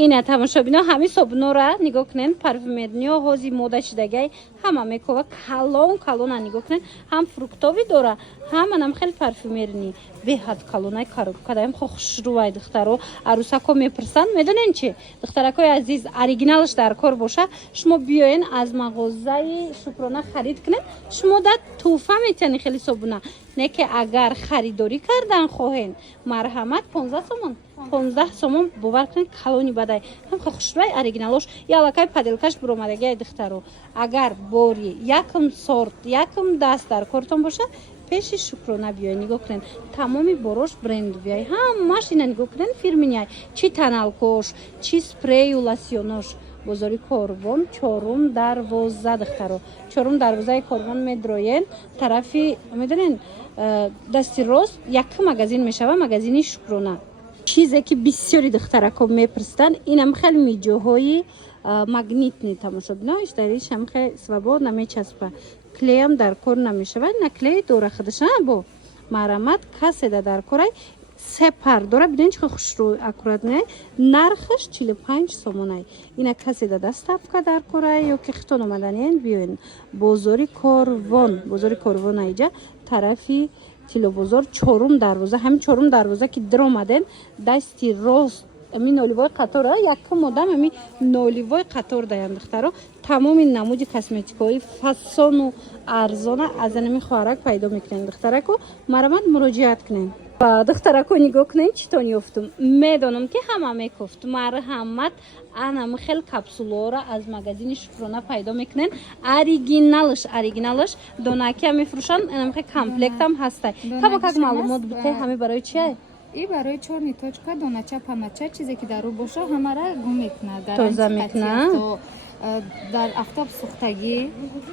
اینا тамошобино ҳами собунора нигоҳ кунен парфюмерниё ҳози мода шидагай ҳама мекова калона нигоҳ кунен ҳам фруктови дора ҳаманам хел парфюмерни беҳад калонай кадаем хушрӯвай духтаро арӯсако мепурсанд медонен чи духтаракои азиз оригиналаш дар кор боша шумо биёен аз мағозаи Шукрона харид кунен шумо да туҳфа метиҳани хели собуна не ки агар харидорӣ кардан хоҳен марҳамат 15 сомон 15 сомон бовар кунед калони бадай ҳам хушрӯвай оригиналош ялакай паделкаш буромадагиай духтаро агар бори якм сорт якм даст дар кортон боша пеши Шукрона биёй нигоҳ кунен тамоми борош брендовиай ҳамаш ина нигоҳ кунен фирминяй чи таналкош чи спрею лосьёнош бозори Корвон 4 дарвоза духтаро 4 дарвозаи Корвон медроен тарафи медонен дасти рост як магазин мешава магазини Шукрона чизе ки бисёри духтарако мепурстанд инам хел миҷоҳои магнитни тамошобино иштариш ҳам хел свободна мечаспа клеям дар кор намешавад на клей дора хадаша бо марамат каседа дар корай се пар дора биден чи хушрӯ аккуратне нархаш 45 сомонай ина каседа дастапка дар корай ё ки хитон омаданен биёен бозори Корвон айҷа тарафи тилобозор 4 дарвоза ҳамин 4 дарвоза ки диромаден дасти рост ами ноливой қатора якм одам ами ноливой қатор даям духтаро тамоми намуди косметикаҳои фасону арзона аз анами хоҳарак пайдо мекунем духтарако марамат муроҷиат кунем духтарако нигоҳ кунем чӣ тон ёфтум медонам ки ҳама мекуфт марҳамат анам хел капсулаҳоро аз магазини Шукрона пайдо мекунен оригиналаш донакия мефурӯшанд анам хел комплектам ҳастай тамо как маълумот бите ҳами барои чие и барои чорни точка донача панача чизе ки дар ӯ боша ҳамара гум мекунад тоза мекунад дар афтоб сӯхтагӣ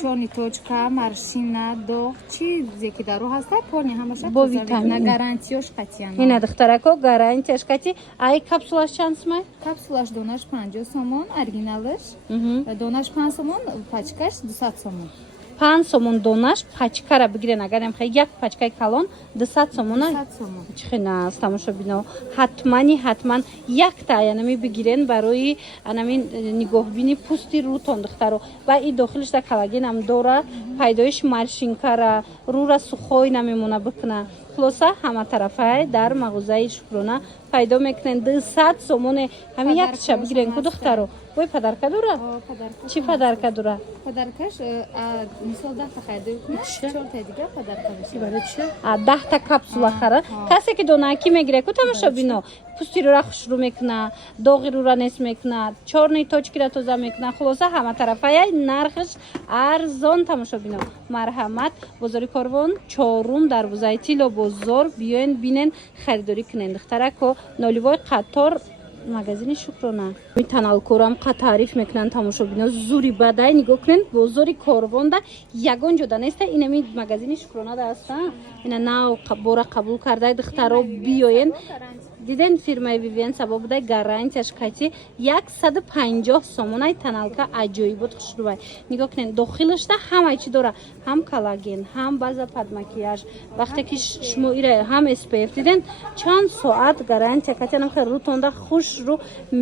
чорни точка маршина дох чизе ки дар ӯ ҳаста полни ҳамаша бо витамин гарантияш қатъиян ина духтарако гарантияш қатъи ай капсулаш чанд сомон капсулаш донаш 50 сомон оригиналаш донаш 5 сомон пачкаш 200 сомон 5 сомон донаш пачкара бигирен агарем хай як пачкаи калон 200 сомон чӣ хина аст тамошобино ҳатман якта янами бигирен барои анами нигоҳбини пӯсти рӯтон духтаро ва и дохилишда коллагенам дора пайдоиши маршинкара рӯра сухой намемона бикуна хулоса ҳаматарафай дар мағозаи Шукрона пайдо мекунен 200 сомоне ҳами якша бигирен ку духтаро вой падарка дора чӣ падарка дора падаркаш мисол 10 та хайдо кунад 4 та дига падарка бисҳи 10 та капсула хара касе ки донакӣ мегире ку тамошобино пӯсти рӯра хушрӯ мекунад доғи рӯра нес мекунад чорни точкира тоза мекунад хулоса ҳаматарафая нархаш арзон тамошобино марҳамат бозори Корвон 4 дарвозаи тило бозор биёен бинен харидорӣ кунен духтарако ноливой қатор магазини Шукрона таналкорам қа таъриф мекунанд тамошобино зури бадай нигоҳ кунен бозори Корвонда ягон ҷода неста инами магазини Шукрона даста ина нав бора қабул кардаи духтаро биёен диден фирмаи Вивиен сабо будай гарантияш қатъи 150 сомонай таналка аҷоибот хушрӯвай нигоҳ кунен дохилашда ҳамаи чӣ дора ҳам коллаген ҳам база падмакияж вақте ки шумо ира ҳам SPF диден чанд соат гарантия қатъи анам хел рӯтонда хушрӯ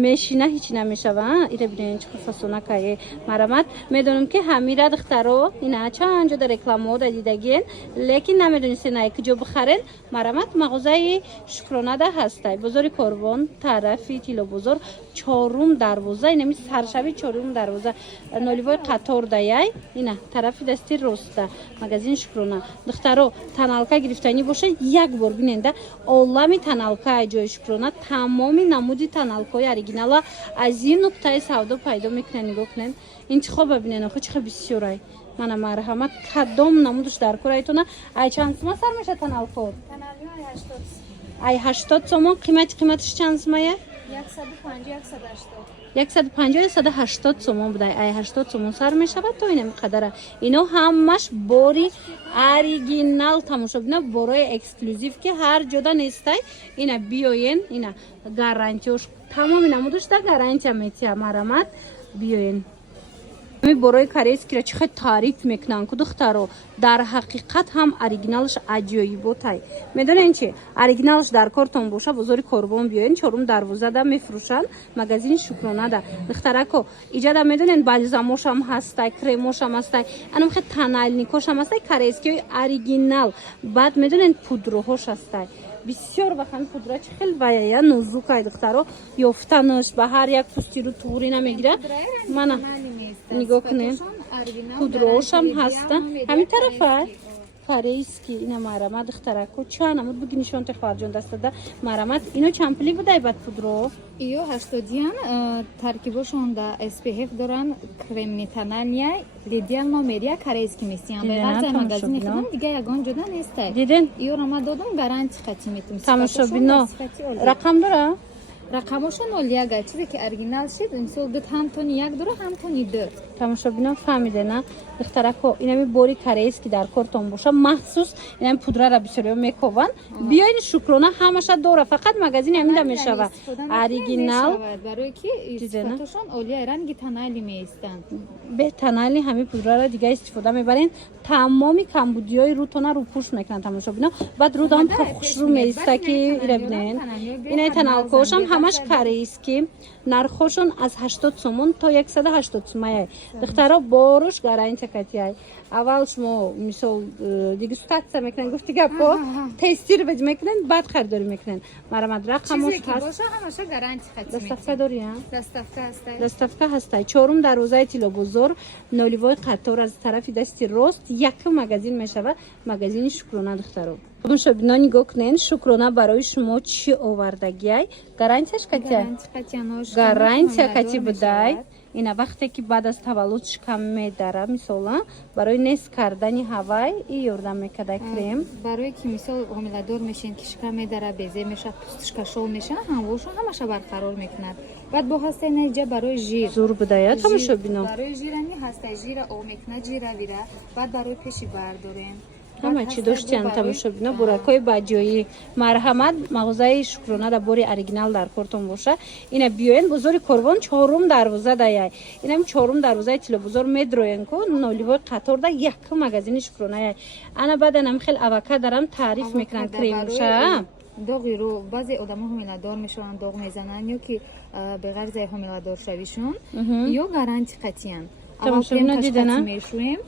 мешина ҳичи намешава ира бинен чӣ фасонакае марамат медонам ки ҳамира духтаро ина чанд ҷода рекламаҳода дидагиен лекин намедонистен ай куҷо бихарен марамат мағозаи Шукронада ҳастай бозори Корвон тарафи тилобозор 4 дарвоза инами саршави 4 дарвоза ноливой қатор даяй ина тарафи дасти роста магазини Шукрона духтаро таналка гирифтанӣ боша як бор биненда олами таналка ҷои Шукрона тамоми намуди таналкаҳои оригинала аз ин нуқтаи савдо пайдо мекунен нигоҳ кунен интихоба бинен охо чӣ бисёрай мана марҳамат кадом намудаш дар корайтона ай чанд сума сар меша таналко ай 80 сомон қиматиш чанд сумая 150-180 сомон будай ай 80 сомон сар мешавад то инами қадара ино ҳамаш бори оригинал тамошобино борои эксклюзив ки ҳар ҷода нестай ина биёен ина гарантияш тамоми намудашда гарантия метиҳа марамат биёен ми борои корейскиро чӣ хел таъриф мекунанд ку духтаро дар ҳақиқат ҳам оригиналаш аҷоиботай. Медонен чи оригиналаш дар кортон боша бозори Корвон биёен 4-12 мефурӯшанд магазини Шукронада. Духтарако иҷада медонен балзамошам ҳастай, кремошам ҳастай, анам хел тональникошам ҳастай корейскиёи оригинал. Баъд медонен пудроҳош ҳастай. бисёр бахан пудра чӣ хел ваяя нозукай духтаро ёфтанаш ба ҳар як пустиру туғри намегира. Мана нигоҳ кунед пудроҳошам ҳаста ҳамин тарафай корейски ина марамат духтарако чанд амуд биги нишонте хоҳарҷон дастада марамат ино чанд пули будай бад пудро иё 80 таркибошон да SPF доран кремни таналия лидиал номерия корейски месиям беғарзай магазини худам дига ягон ҷуда нестай диден иё рама додам гаранти қати метум тамошобино рақам дора рақамошон 01 чизе ки оригинал шид мисол гӯд ҳам тони 1 дора ҳам тони 2 тамошобино фаҳмидена духтарако инами бори корейски дар кортон боша махсус инами пудрара бисёриё мекованд биёин Шукрона ҳамаша дора фақат магазини ҳамида мешава оригинал барое ки сифатошон олия ранги танали меистанд бетанали ҳамин пудрара дига истифода мебарен тамоми камбудиёи рӯтона рӯпӯш мекунанд тамошобино баъд рӯдам хушрӯ меиста ки ира бинен инаи таналкошам ҳамаш корейски нархошон аз 80 сомон то 180 сомаяй духтаро борош гарантия катияй аввал шумо мисол дегустатсия мекунен гуфти гапо тестир беҷ мекунен баъд харидорӣ мекунен марамат рақамош ҳаст доставка дория доставка ҳастай 4 дарвозаи Тилобозор ноливои қатор аз тарафи дасти рост якм магазин мешава магазини Шукрона духтаро тамошобино нигоҳ кунен Шукрона барои шумо чӣ овардагиай гарантияш катия гарантия кати будай ина вақте ки баъд аз таваллуд шикам медара мисола барои нест кардани ҳавай и ёрдам мекарда крем барое ки мисол ҳомиладор мешин ки шикам медара безе меша пустишка шол меша ҳамвошо ҳамаша барқарор мекунад баъд бо ҳастай наиҷа барои жир зур будая тамошобино барои жирани ҳастай жира об мекунад жиравира баъд барои пеши бардорем ҳама чӣ доштиан тамошобино буракҳои баҷоӣ марҳамат мағозаи Шукронада бори оригинал дар кортон боша ина биёен бозори Корвон 4 дарвоза даяй инам 4 дарвозаи Тилобозор медроен ко ноливои қатор да якм магазини Шукронаяй ана баъданам хел авака дарам таъриф мекунанд кремуша доғи рӯ баъзе одамо ҳомиладор мешаванд доғ мезананд ё ки беғарзаи ҳомиладоршавишон ё гаранти қатиян тамошобино дидана мешӯем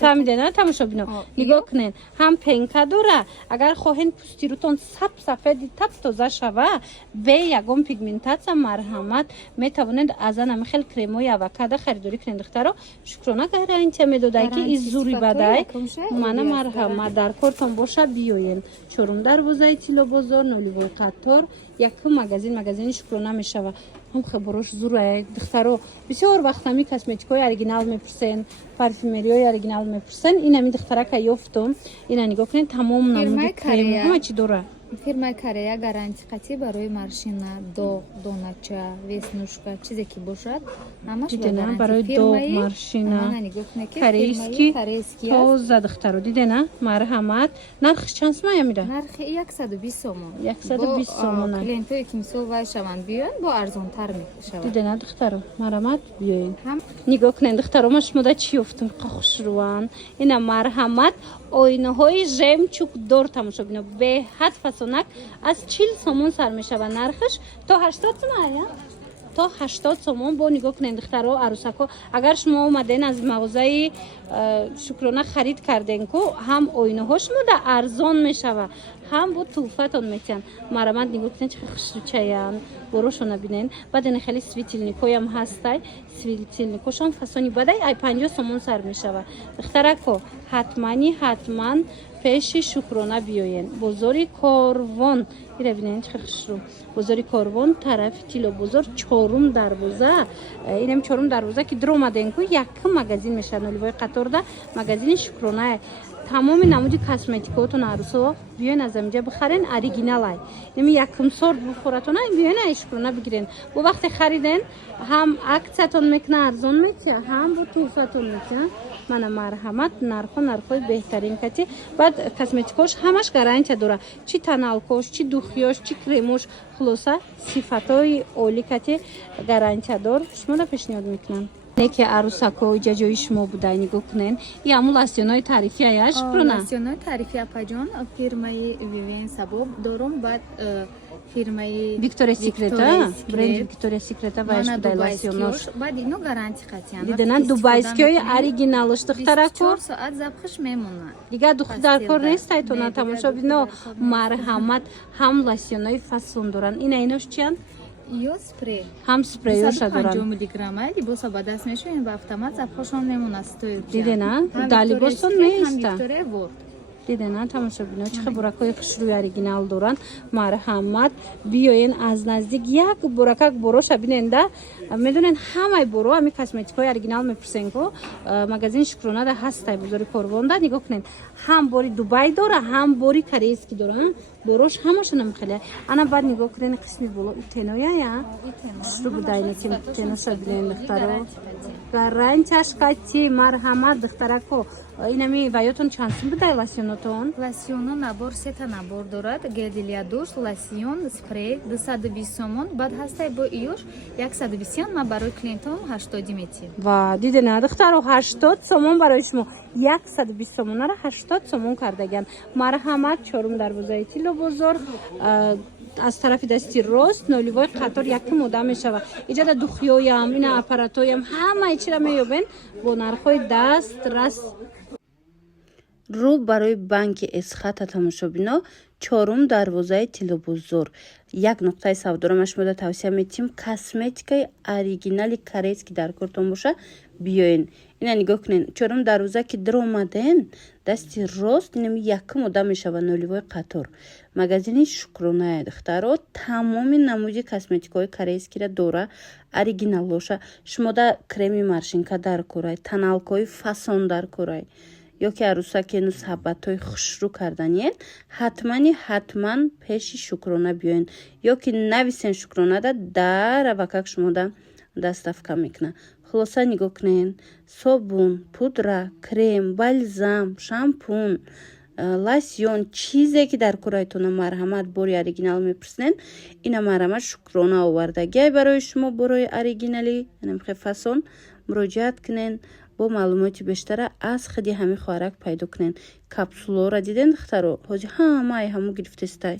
фаҳмидена тамошобино нигоҳ кунен ҳам пенка дора агар хоҳен пусти рӯтон саб сафеди таб тоза шава бе ягон пигментатсия марҳамат метавонед аз анами хел кремои авокадо харидорӣ кунед духтаро Шукрона гарантия медодай ки из зури бадай мана марҳамат дар кортон боша биёен 4 дарвозаи Тилобозор ноливои қатор якм магазини Шукрона мешава ҳам хаборош зурая духтаро бисёр вақтами косметикаҳои оригинал мепурсен парфюмерияи оригинал мепурсен инами духтарака ёфтум ина нигоҳ кунед тамом намуди крем ҳама чӣ дора фирмаи Корея гаранти қатӣ барои маршина доғ донача веснушка чизе ки бошад ҳамаш барои доғ маршина корейски тоза духтаро дидена марҳамат нархиш чанд сомон мира нархи 120 сомон 120 сомон клиентое ки мисол вай шаванд биёен бо арзонтар мешавад дидена духтаро марҳамат биёен нигоҳ кунед духтаро ма шумода чӣ ёфтум хушрӯан ина марҳамат ойнаҳои жемчуг дор тамошобино беҳад фасонак аз 40 сомон сар мешава нархиш то 80 сомон то 80 сомон бо нигоҳ кунед духтаро арӯсако агар шумо омаден аз мағозаи Шукрона харид карден ку ҳам ойнаҳо шумода арзон мешава ҳам бо туҳфатон метиҳанд марҳамат нигоҳ кунед чӣ хушрӯчаянд борошона бинен баъд ина хеле светилникоям ҳастай светилникошон фасони бадай ай 50 сомон сар мешава духтарако ҳатман пеши Шукрона биёен бозори Корвон ира бинен чӣ хушрӯ бозори Корвон тарафи Тилобозор 4 дарвоза инам 4 дарвоза ки дромаден ку якм магазин мешава ноливои қатор да магазини Шукрона тамоми намуди косметикаотон арӯсо биёен аз амиҷа бихарен оригиналай нами якм сорт бухоратона биёен ай Шукрона бигирен бо вақте хариден ҳам акциятон мекунад арзон метиҳа ҳам бо туҳфатон метиҳа мана марҳамат нархҳои беҳтарин кати баъд косметикош ҳамаш гарантия дора чӣ таналкош чӣ духиёш чӣ кремош хулоса сифатҳои олӣ кати гарантиядор шумода пешниҳод мекунам не ки арусако ҷаҷои шумо буда нигоҳ кунен и ҳамун лосьёнои тарифияя шукрона лосьёнои тарифи апаҷон фирмаи Vivienne Sabab дорум баъд фирмаи Victoria's Secret бренд Victoria's Secret ваш буда лосьёнош баъд ино гарантӣ қатъиян дидана дубайскиёи оригиналош духтарако 24 соат забхиш мемонад дига духтаркор нестай то на тамошо бино марҳамат ҳам лосьёнои фасон доранд ина инош чианд ё спрей ҳам спрейёша доранд 250 миллиграмма либоса ба даст мешӯем ба автомат забхошон мемонад стои дидена да либосон меиста Виктория Ворд дидена тамошо бино чӣ буракҳои хушрӯи оригинал доранд марҳамат биёен аз наздик як буракак бороша биненда медонен ҳамаи боро ами косметикаҳои оригинал мепурсен ко магазини шукронада ҳастай бозори корвонда нигоҳ кунед ҳам бори дубай дора ҳам бори корейский дора борош ҳамашонам хеле ана баъд нигоҳ кунен қисми боло итенояя хушрӯ будайне ки теноша бинен духтаро гарантияш қатӣ марҳамат духтарако инами ваётон чанд сум будай лосьёнотон лосьёно набор сета набор дорад гели для душ лосьон спрей 220 сомон баъд ҳастай бо иёш 120 ма барои клиентон 80 метиҳам ва дидена духтаро 80 сомон барои шумо 120 сомонара 80 сомон кардаган марҳамат чорум дарвозаи тилло бозор аз тарафи дасти рост ноливой қатор якум одам мешавад иҷада духёям ина аппаратоям ҳамаи чира меёбен бо нархҳои дастрас рӯ барои банки эсхата тамошобино чорум дарвозаи тиллобозор як нуқтаи савдоро ма шумода тавсия метиҳем косметикаи оригинали корейский дар кортон боша биёен ина нигоҳ кунен чорум дарвоза ки диромаден дасти рост инами якум одам мешавад ноливой қатор магазини шукроная духтаро тамоми намуди косметикаҳои корейскиро дора оригиналоша шумода креми маршинка дар корай таналкаҳои фасон дар корай ё ки арӯсакену саҳбатҳои хушрӯ карданиен ҳатман пеши шукрона биёен ё ки нависен шукронада дара вакак шумода доставка мекунад хулоса нигоҳ кунен собун пудра крем бальзам шампун лосьон чизе ки дар кораитона марҳамат бори оригинал мепурсинен ина марҳамат шукрона овардагиай барои шумо борои оригинали намихе фасон муроҷиат кунен бо маълумоти бештара аз хиди ҳамин хоҳарак пайдо кунен капсуларо диден духтаро ҳозир ҳамаи ҳаму гирифтестай